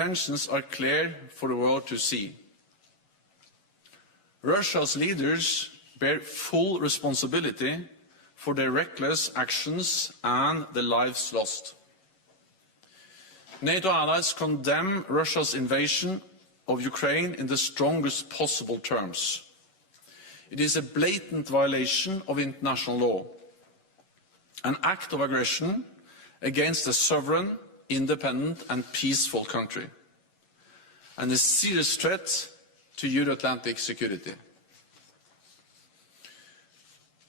intentions are clear for the world to see. Russia's leaders bear full responsibility for their reckless actions and the lives lost. NATO allies condemn Russia's invasion of Ukraine in the strongest possible terms. It is a blatant violation of international law, an act of aggression against a sovereign, independent and peaceful country, and a serious threat to Euro-Atlantic security.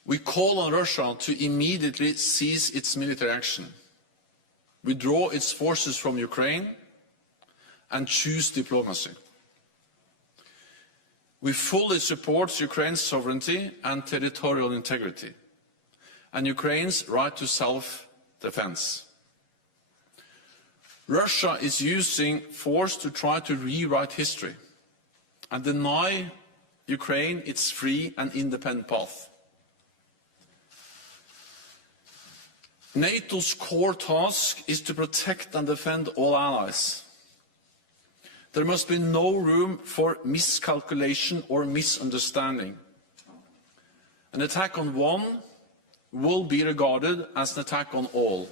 We call on Russia to immediately cease its military action, withdraw its forces from Ukraine, and choose diplomacy. We fully support Ukraine's sovereignty and territorial integrity, and Ukraine's right to self-defense. Russia is using force to try to rewrite history and deny Ukraine its free and independent path. NATO's core task is to protect and defend all allies. There must be no room for miscalculation or misunderstanding. An attack on one will be regarded as an attack on all.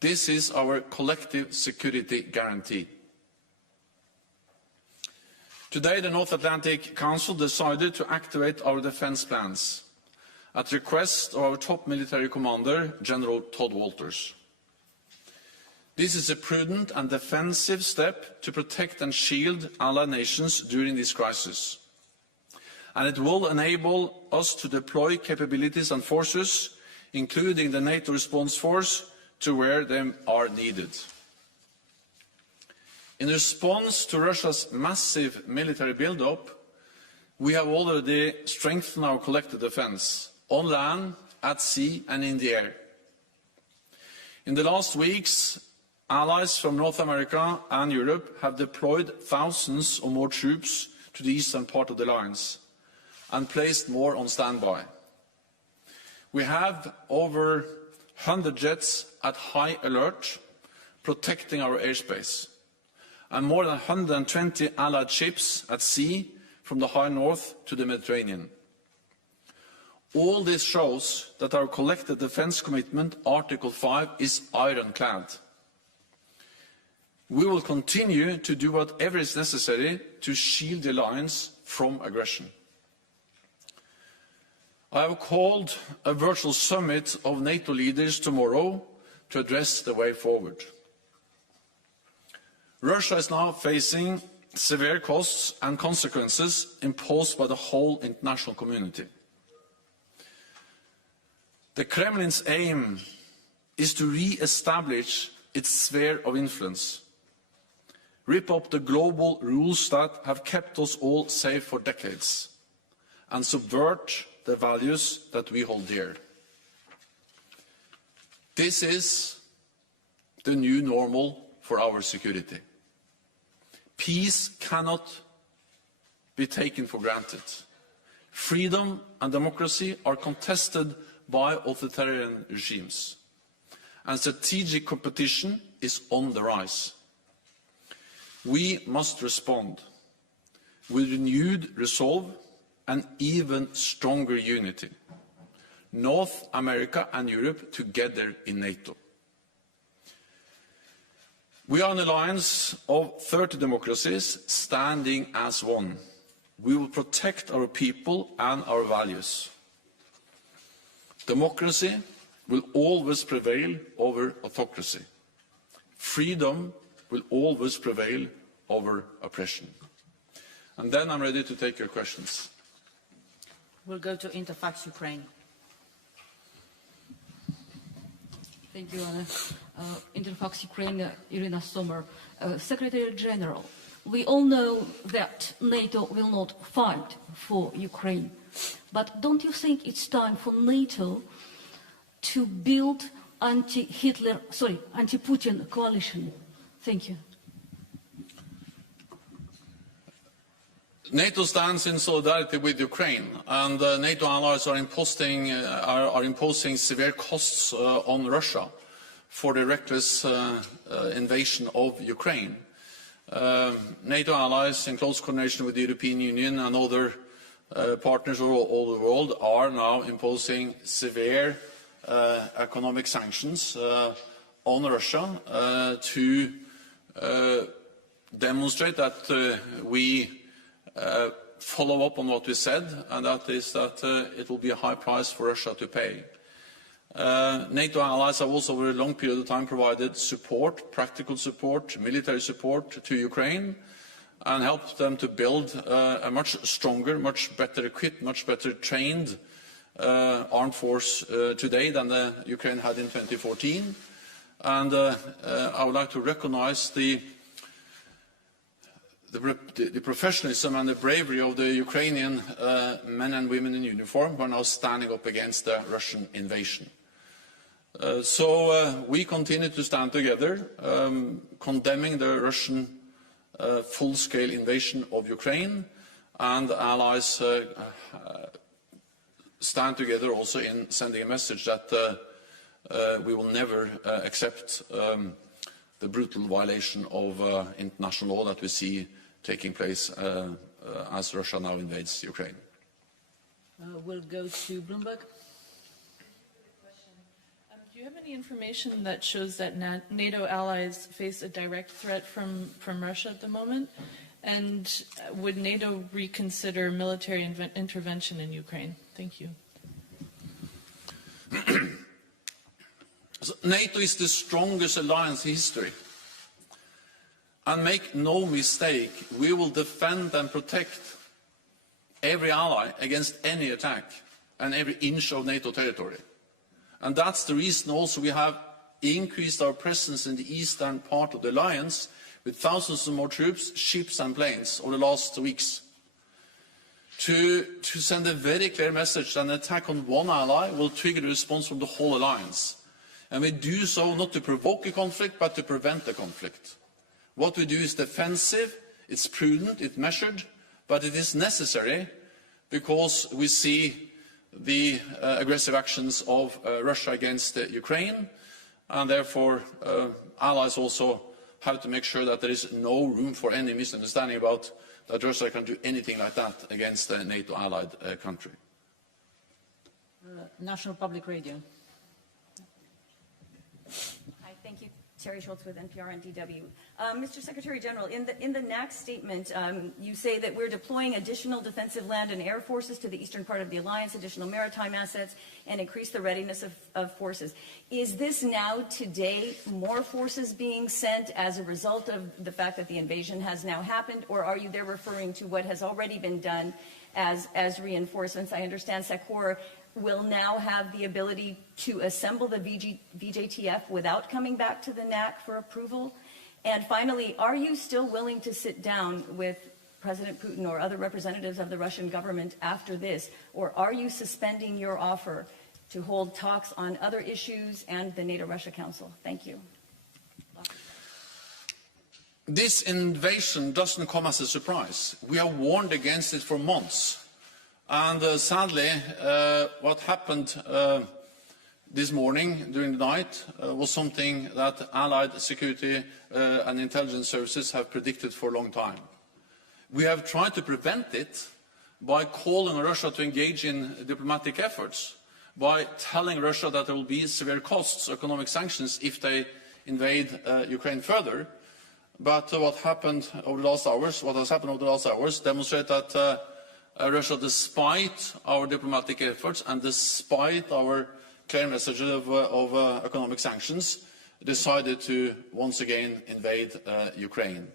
This is our collective security guarantee. Today, the North Atlantic Council decided to activate our defense plans at the request of our top military commander, General Todd Walters. This is a prudent and defensive step to protect and shield allied nations during this crisis. And it will enable us to deploy capabilities and forces, including the NATO response force, to where they are needed. In response to Russia's massive military build-up, we have already strengthened our collective defense, on land, at sea and in the air. In the last weeks, allies from North America and Europe have deployed thousands or more troops to the eastern part of the alliance and placed more on standby. We have over 100 jets at high alert, protecting our airspace, and more than 120 allied ships at sea from the high north to the Mediterranean. All this shows that our collective defense commitment, Article 5, is ironclad. We will continue to do whatever is necessary to shield the alliance from aggression. I have called a virtual summit of NATO leaders tomorrow to address the way forward. Russia is now facing severe costs and consequences imposed by the whole international community. The Kremlin's aim is to re-establish its sphere of influence, rip up the global rules that have kept us all safe for decades, and subvert the values that we hold dear. This is the new normal for our security. Peace cannot be taken for granted. Freedom and democracy are contested by authoritarian regimes, and strategic competition is on the rise. We must respond with renewed resolve and even stronger unity. North America and Europe together in NATO. We are an alliance of 30 democracies standing as one. We will protect our people and our values. Democracy will always prevail over autocracy. Freedom will always prevail over oppression. And then I'm ready to take your questions. We'll go to Interfax Ukraine. Thank you, Anna. Interfax Ukraine, Irina Sommer. Secretary General, we all know that NATO will not fight for Ukraine. But don't you think it's time for NATO to build anti-Putin coalition? Thank you. NATO stands in solidarity with Ukraine, and NATO allies are imposing severe costs on Russia for the reckless invasion of Ukraine. NATO allies, in close coordination with the European Union and other partners all over the world, are now imposing severe economic sanctions on Russia to demonstrate that we follow up on what we said, and that is that it will be a high price for Russia to pay. NATO allies have also over a long period of time provided support, practical support, military support to Ukraine, and helped them to build a much stronger, much better equipped, much better trained armed force today than the Ukraine had in 2014. And I would like to recognize the professionalism and the bravery of the Ukrainian men and women in uniform who are now standing up against the Russian invasion. So we continue to stand together, condemning the Russian full-scale invasion of Ukraine, and allies stand together also in sending a message that we will never accept the brutal violation of international law that we see taking place as Russia now invades Ukraine. We'll go to Bloomberg. Do you have any information that shows that NATO allies face a direct threat from Russia at the moment? And would NATO reconsider military intervention in Ukraine? Thank you. So NATO is the strongest alliance in history. And make no mistake, we will defend and protect every ally against any attack and every inch of NATO territory. And that's the reason also we have increased our presence in the eastern part of the alliance with thousands of more troops, ships and planes over the last weeks. To send a very clear message that an attack on one ally will trigger the response from the whole alliance. And we do so not to provoke a conflict, but to prevent a conflict. What we do is defensive, it's prudent, it's measured, but it is necessary because we see the aggressive actions of Russia against Ukraine, and therefore allies also have to make sure that there is no room for any misunderstanding about that Russia can do anything like that against a NATO allied country. National Public Radio. Hi, thank you. Terry Schultz with NPR and DW. Mr. Secretary General, in the NAC statement, you say that we're deploying additional defensive land and air forces to the eastern part of the alliance, additional maritime assets, and increase the readiness of forces. Is this now, today, more forces being sent as a result of the fact that the invasion has now happened, or are you there referring to what has already been done as reinforcements? I understand SACOR will now have the ability to assemble the VJTF without coming back to the NAC for approval? And finally, are you still willing to sit down with President Putin or other representatives of the Russian government after this? Or are you suspending your offer to hold talks on other issues and the NATO-Russia Council? Thank you. This invasion doesn't come as a surprise. We have warned against it for months. And sadly, what happened this morning during the night was something that Allied security and intelligence services have predicted for a long time. We have tried to prevent it by calling on Russia to engage in diplomatic efforts, by telling Russia that there will be severe costs, economic sanctions, if they invade Ukraine further. But what happened over the last hours, what has happened over the last hours, demonstrate that Russia, despite our diplomatic efforts and despite our clear message of economic sanctions, decided to once again invade Ukraine.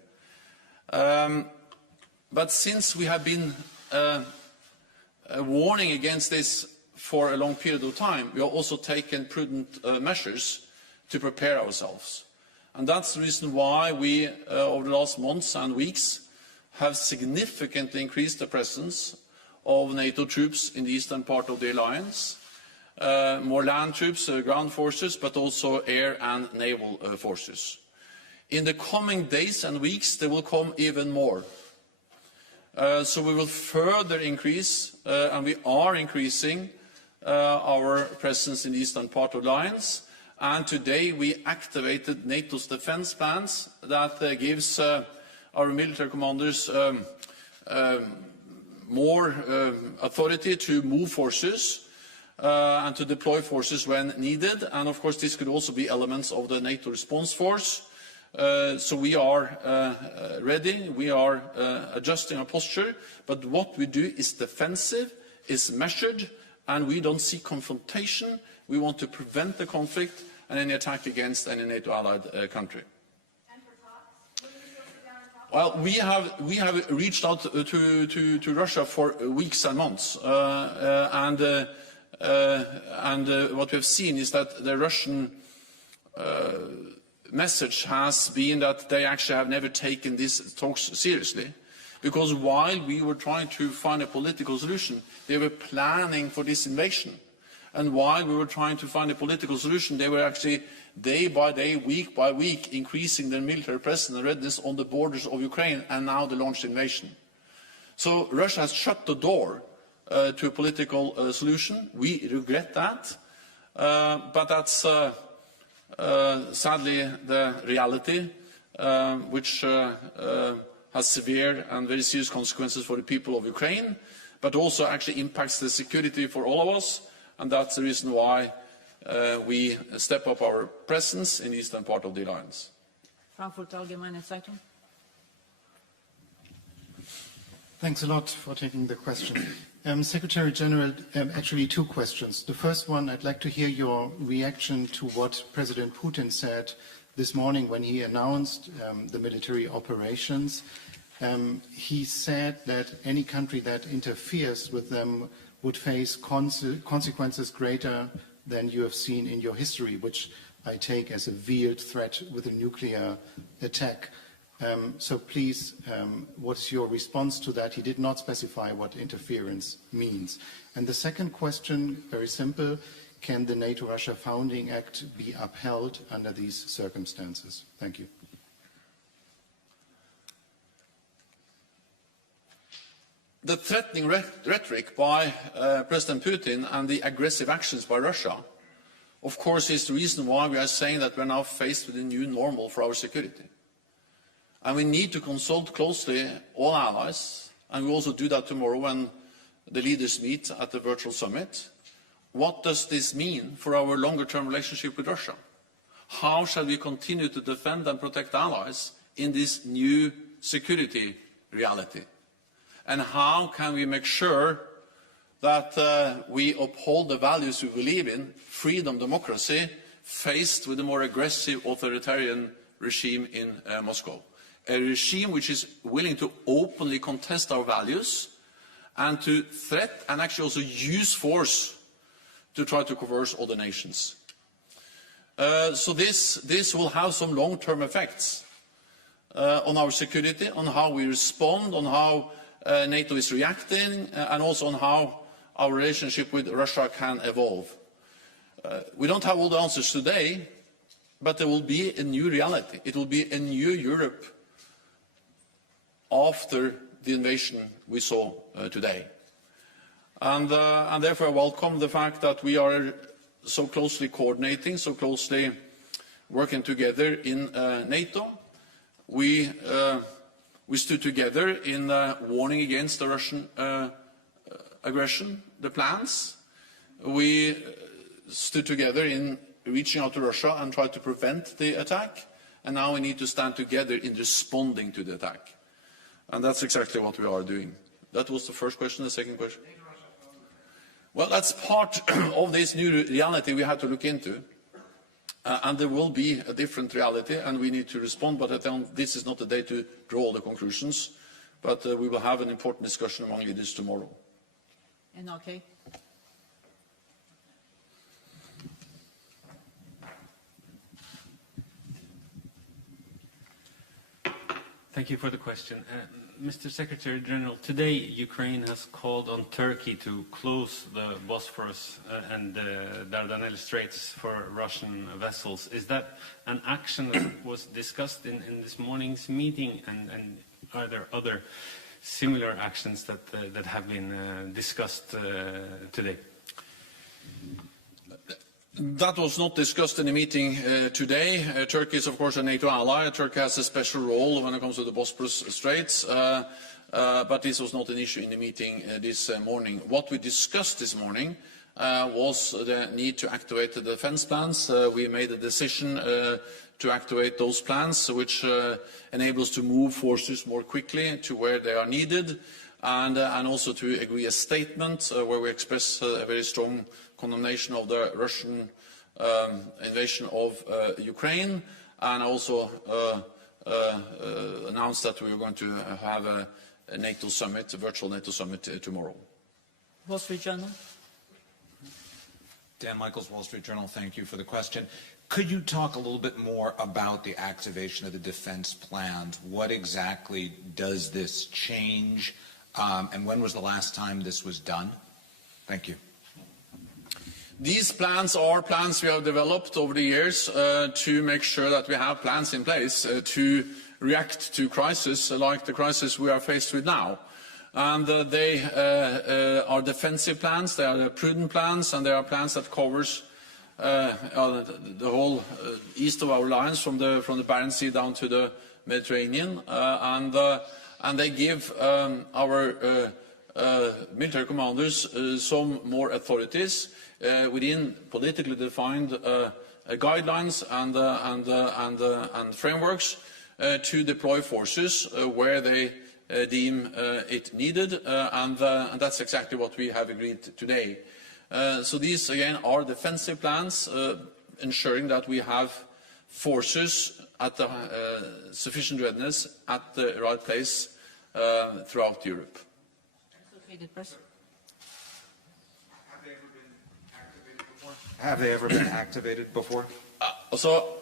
But since we have been warning against this for a long period of time, we have also taken prudent measures to prepare ourselves. And that's the reason why we, over the last months and weeks, have significantly increased the presence of NATO troops in the eastern part of the alliance, more land troops, ground forces, but also air and naval forces. In the coming days and weeks, there will come even more. So we will further increase, and we are increasing, our presence in the eastern part of the alliance, And today we activated NATO's defense plans that gives our military commanders more authority to move forces and to deploy forces when needed. And of course this could also be elements of the NATO response force. So we are ready, we are adjusting our posture, but what we do is defensive, is measured, and we don't see confrontation. We want to prevent the conflict and any attack against any NATO allied country. And for talks? Will you still sit down and talk? Well, we have reached out to Russia for weeks and months, and what we have seen is that the Russian message has been that they actually have never taken these talks seriously, because while we were trying to find a political solution, they were planning for this invasion. And while we were trying to find a political solution, they were actually day by day, week by week, increasing their military presence and readiness on the borders of Ukraine, and now they launched invasion. So Russia has shut the door to a political solution. We regret that, but that's sadly the reality, which has severe and very serious consequences for the people of Ukraine, but also actually impacts the security for all of us. And that's the reason why we step up our presence in the eastern part of the alliance. Frankfurt Allgemeine Zeitung. Thanks a lot for taking the question. Secretary General, actually two questions. The first one, I'd like to hear your reaction to what President Putin said this morning when he announced the military operations. He said that any country that interferes with them would face consequences greater than you have seen in your history, which I take as a veiled threat with a nuclear attack. So please, what's your response to that? He did not specify what interference means. And the second question, very simple, can the NATO-Russia Founding Act be upheld under these circumstances? Thank you. The threatening rhetoric by President Putin and the aggressive actions by Russia, of course, is the reason why we are saying that we are now faced with a new normal for our security. And we need to consult closely all allies, and we also do that tomorrow when the leaders meet at the virtual summit. What does this mean for our longer-term relationship with Russia? How shall we continue to defend and protect allies in this new security reality? And how can we make sure that we uphold the values we believe in, freedom, democracy, faced with a more aggressive authoritarian regime in Moscow? A regime which is willing to openly contest our values and to threat and actually also use force to try to coerce other nations. So this will have some long-term effects on our security, on how we respond, on how NATO is reacting, and also on how our relationship with Russia can evolve. We don't have all the answers today, but there will be a new reality. It will be a new Europe after the invasion we saw today. And therefore I welcome the fact that we are so closely coordinating, so closely working together in NATO. We stood together in warning against the Russian aggression, the plans. We stood together in reaching out to Russia and tried to prevent the attack. And now we need to stand together in responding to the attack. And that's exactly what we are doing. That was the first question. The second question? Well, that's part of this new reality we have to look into. And there will be a different reality, and we need to respond. But this is not the day to draw all the conclusions. But we will have an important discussion among leaders tomorrow. And okay. Thank you for the question. Mr. Secretary General, today Ukraine has called on Turkey to close the Bosphorus and the Dardanelles Straits for Russian vessels. Is that an action that was discussed in this morning's meeting, and are there other similar actions that have been discussed today? That was not discussed in the meeting today. Turkey is, of course, a NATO ally. Turkey has a special role when it comes to the Bosporus Straits, but this was not an issue in the meeting this morning. What we discussed this morning was the need to activate the defence plans. We made a decision to activate those plans, which enable us to move forces more quickly to where they are needed, and also to agree a statement where we express a very strong condemnation of the Russian invasion of Ukraine, and also announced that we are going to have a NATO summit, a virtual NATO summit tomorrow. Wall Street Journal. Dan Michaels, Wall Street Journal, thank you for the question. Could you talk a little bit more about the activation of the defense plans? What exactly does this change, and when was the last time this was done? Thank you. These plans are plans we have developed over the years to make sure that we have plans in place to react to crises like the crisis we are faced with now. And they are defensive plans, they are prudent plans, and they are plans that covers the whole east of our lines, from the Barents Sea down to the Mediterranean, and they give our military commanders some more authorities within politically defined guidelines and frameworks to deploy forces where they deem it needed, and that's exactly what we have agreed today. So these, again, are defensive plans, ensuring that we have forces at the sufficient readiness at the right place throughout Europe. Associated Press. Have they ever been activated before? So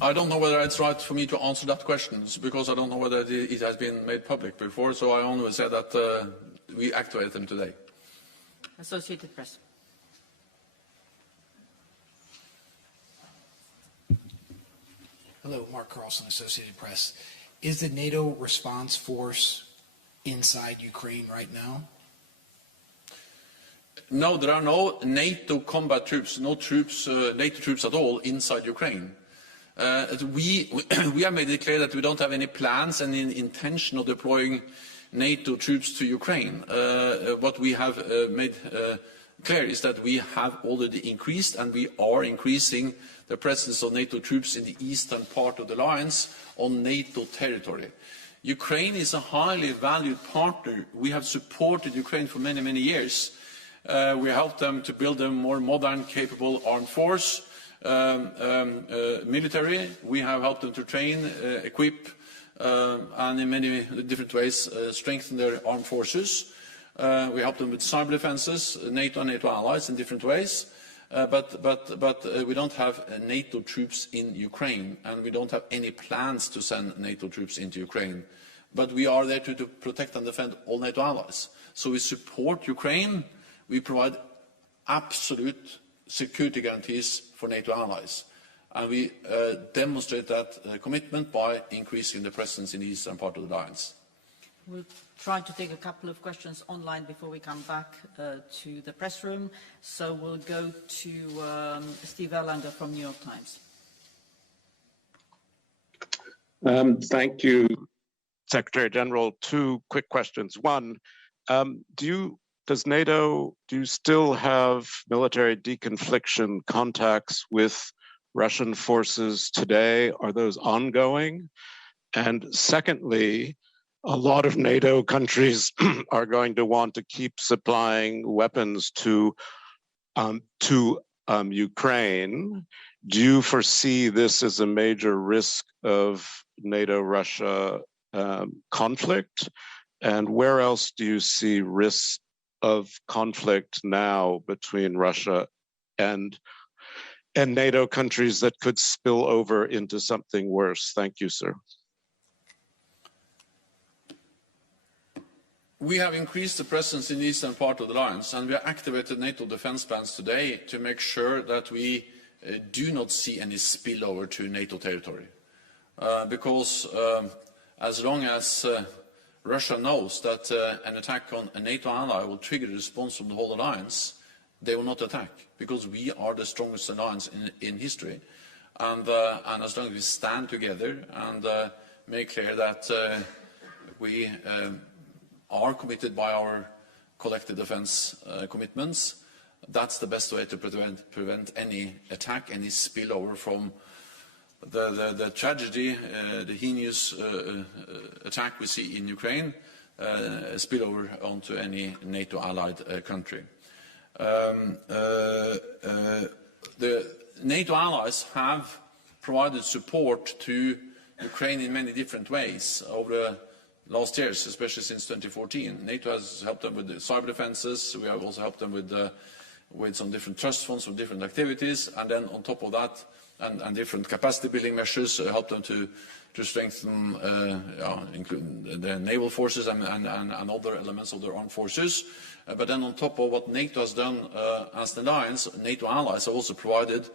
I don't know whether it's right for me to answer that question, because I don't know whether it has been made public before, so I only said that we activated them today. Associated Press. Hello, Mark Carlson, Associated Press. Is the NATO response force inside Ukraine right now? No, there are no NATO combat troops, no troops, NATO troops at all inside Ukraine. We have made it clear that we don't have any plans and any intention of deploying NATO troops to Ukraine. What we have made clear is that we have already increased, and we are increasing, the presence of NATO troops in the eastern part of the alliance on NATO territory. Ukraine is a highly valued partner. We have supported Ukraine for many, many years. We helped them to build a more modern, capable armed force, military. We have helped them to train, equip, and in many different ways strengthen their armed forces. We help them with cyber defenses, NATO and NATO allies in different ways. But we don't have NATO troops in Ukraine, and we don't have any plans to send NATO troops into Ukraine. But we are there to protect and defend all NATO allies. So we support Ukraine. We provide absolute security guarantees for NATO allies. And we demonstrate that commitment by increasing the presence in the eastern part of the alliance. We'll try to take a couple of questions online before we come back to the press room. So we'll go to Steve Erlanger from New York Times. Thank you, Secretary General. Two quick questions. One, do you still have military deconfliction contacts with Russian forces today? Are those ongoing? And secondly, a lot of NATO countries are going to want to keep supplying weapons to Ukraine. Do you foresee this as a major risk of NATO-Russia conflict? And where else do you see risks of conflict now between Russia and NATO countries that could spill over into something worse? Thank you, sir. We have increased the presence in the eastern part of the alliance, and we have activated NATO defense plans today to make sure that we do not see any spillover to NATO territory. Because as long as Russia knows that an attack on a NATO ally will trigger a response from the whole alliance, they will not attack, because we are the strongest alliance in history. And as long as we stand together and make clear that we are committed by our collective defense commitments, that's the best way to prevent any attack, any spillover from the tragedy, the heinous attack we see in Ukraine, spillover onto any NATO-allied country. The NATO allies have provided support to Ukraine in many different ways over the last years, especially since 2014. NATO has helped them with the cyber defenses. We have also helped them with some different trust funds for different activities, and then on top of that, and different capacity building measures help them to strengthen, including the naval forces and other elements of their armed forces. But then on top of what NATO has done as an alliance, NATO allies have also provided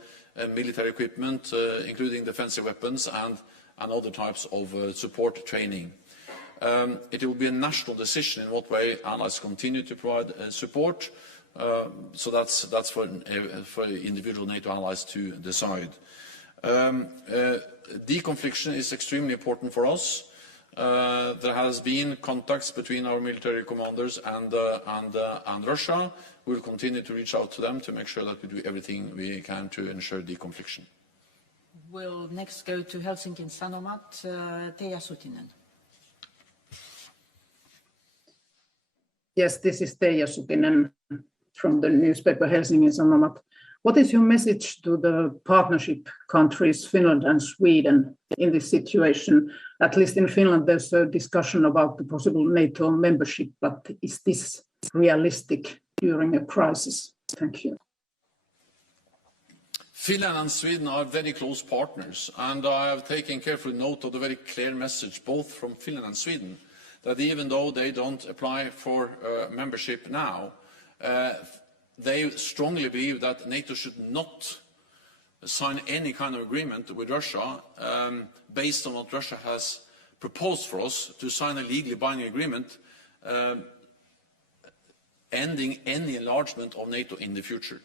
military equipment, including defensive weapons and other types of support training. It will be a national decision in what way allies continue to provide support. So that's for individual NATO allies to decide. Deconfliction is extremely important for us. There has been contacts between our military commanders and Russia. We will continue to reach out to them to make sure that we do everything we can to ensure deconfliction. We'll next go to Helsingin Sanomat, Teija Sutinen. Yes, this is Teija Sutinen from the newspaper Helsingin Sanomat. What is your message to the partnership countries, Finland and Sweden, in this situation? At least in Finland, there's a discussion about the possible NATO membership, but is this realistic during a crisis? Thank you. Finland and Sweden are very close partners, and I have taken careful note of the very clear message, both from Finland and Sweden, that even though they don't apply for membership now, they strongly believe that NATO should not sign any kind of agreement with Russia based on what Russia has proposed for us to sign a legally binding agreement ending any enlargement of NATO in the future.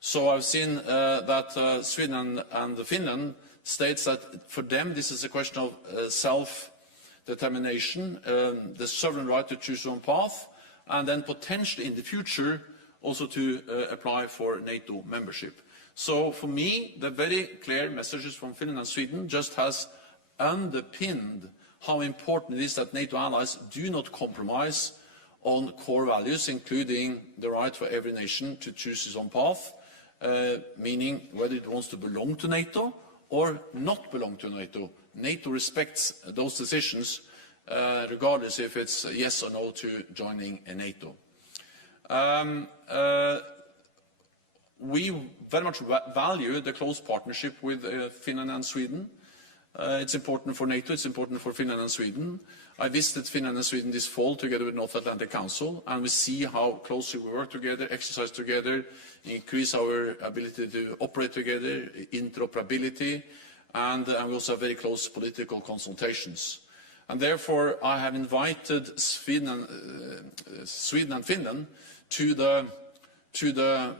So I've seen that Sweden and Finland states that for them this is a question of self-determination, the sovereign right to choose their own path, and then potentially in the future also to apply for NATO membership. So for me, the very clear messages from Finland and Sweden just has underpinned how important it is that NATO allies do not compromise on core values, including the right for every nation to choose its own path, meaning whether it wants to belong to NATO or not belong to NATO. NATO respects those decisions, regardless if it's yes or no to joining a NATO. We very much value the close partnership with Finland and Sweden. It's important for NATO, it's important for Finland and Sweden. I visited Finland and Sweden this fall together with North Atlantic Council, and we see how closely we work together, exercise together, increase our ability to operate together, interoperability, and we also have very close political consultations. And therefore, I have invited Sweden and Finland to the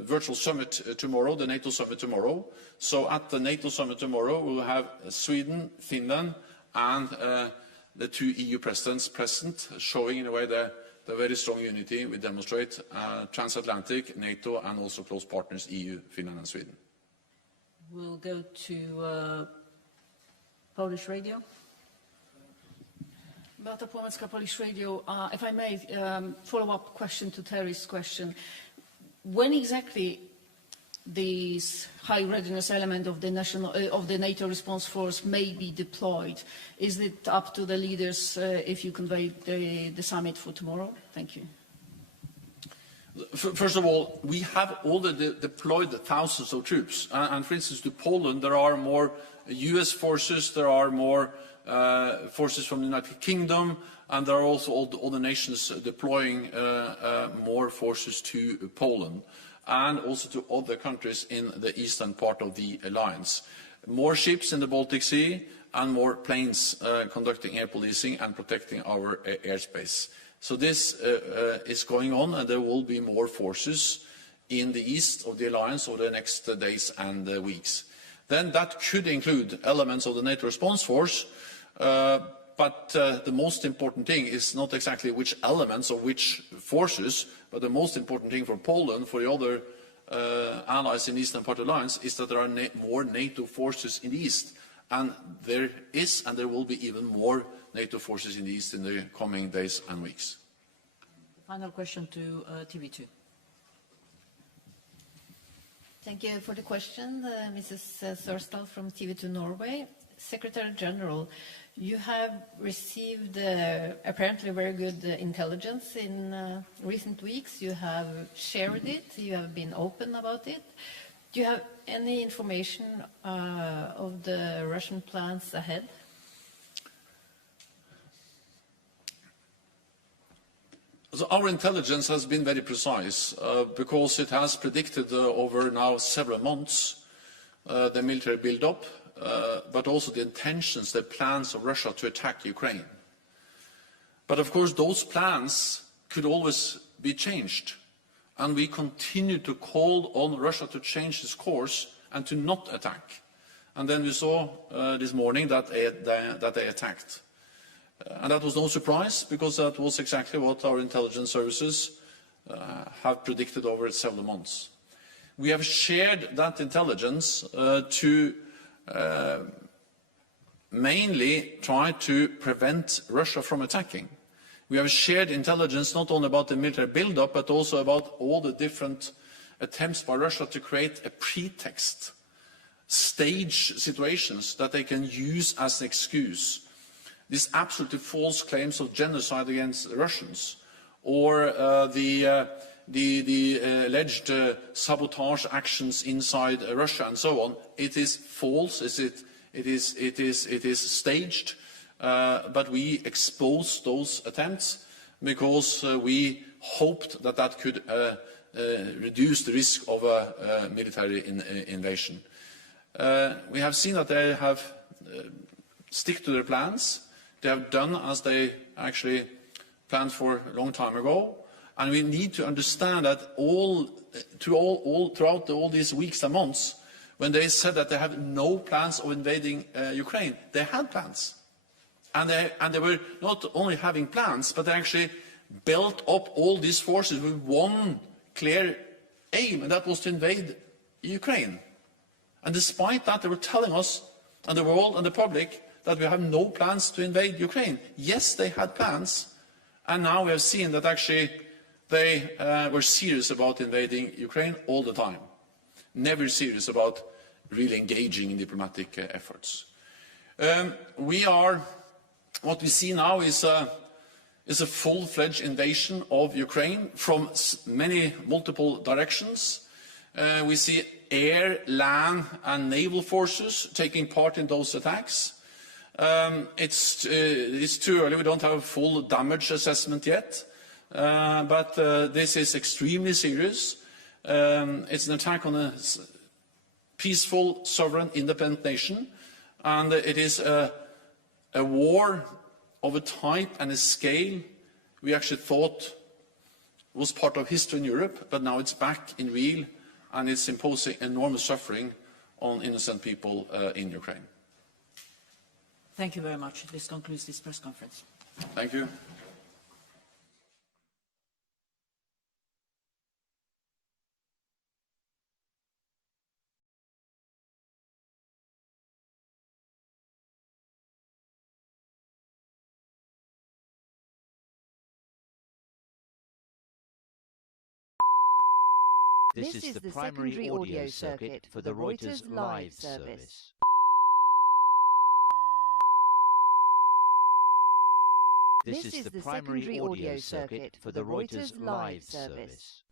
virtual summit tomorrow, the NATO summit tomorrow. So at the NATO summit tomorrow, we will have Sweden, Finland, and the two EU presidents present, showing in a way the very strong unity we demonstrate, transatlantic, NATO, and also close partners, EU, Finland, and Sweden. We'll go to Polish radio. Beata Płomecka, Polish Radio. If I may, follow-up question to Terry's question. When exactly this high readiness element of the NATO response force may be deployed? Is it up to the leaders if you convey the summit for tomorrow? Thank you. First of all, we have already deployed thousands of troops. And for instance, to Poland, there are more US forces, there are more forces from the United Kingdom, and there are also all the nations deploying more forces to Poland and also to other countries in the eastern part of the alliance. More ships in the Baltic Sea and more planes conducting air policing and protecting our airspace. So this is going on, and there will be more forces in the east of the alliance over the next days and weeks. Then that could include elements of the NATO response force, but the most important thing is not exactly which elements or which forces, but the most important thing for Poland, for the other allies in the eastern part of the alliance, is that there are more NATO forces in the east. And there is, and there will be even more NATO forces in the east in the coming days and weeks. Final question to TV2. Thank you for the question, Mrs. Sørsdal from TV2 Norway. Secretary General, you have received apparently very good intelligence in recent weeks. You have shared it. You have been open about it. Do you have any information of the Russian plans ahead? So our intelligence has been very precise because it has predicted over now several months the military build-up, but also the intentions, the plans of Russia to attack Ukraine. But of course, those plans could always be changed. And we continue to call on Russia to change its course and to not attack. And then we saw this morning that they attacked. And that was no surprise, because that was exactly what our intelligence services have predicted over several months. We have shared that intelligence to mainly try to prevent Russia from attacking. We have shared intelligence not only about the military build-up, but also about all the different attempts by Russia to create a pretext, stage situations that they can use as an excuse. These absolutely false claims of genocide against the Russians, or the alleged sabotage actions inside Russia and so on. It is false. It is staged. But we exposed those attempts because we hoped that that could reduce the risk of a military invasion. We have seen that they have stick to their plans. They have done as they actually planned for a long time ago. And we need to understand that throughout all these weeks and months, when they said that they have no plans of invading Ukraine, they had plans. And they were not only having plans, but they actually built up all these forces with one clear aim, and that was to invade Ukraine. And despite that, they were telling us and the world and the public that we have no plans to invade Ukraine. Yes, they had plans, and now we have seen that actually they were serious about invading Ukraine all the time, never serious about really engaging in diplomatic efforts. What we see now is a full-fledged invasion of Ukraine from multiple directions. We see air, land and naval forces taking part in those attacks. It's too early. We don't have a full damage assessment yet, but this is extremely serious. It's an attack on a peaceful, sovereign, independent nation, and it is a war of a type and a scale we actually thought was part of history in Europe, but now it's back in real, and it's imposing enormous suffering on innocent people in Ukraine. Thank you very much. This concludes this press conference. Thank you. This is the primary audio circuit for the Reuters live service. This is the primary audio circuit for the Reuters live service.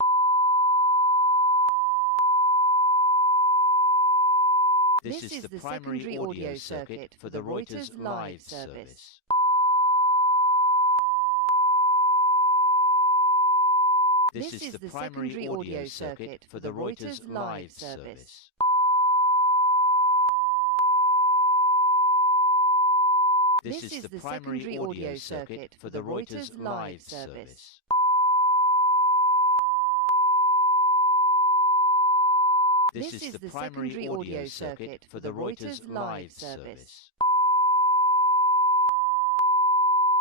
This is the primary audio circuit for the Reuters live service. This is the primary audio circuit for the Reuters live service. This is the primary audio circuit for the Reuters live service. This is the primary audio circuit for the Reuters live service.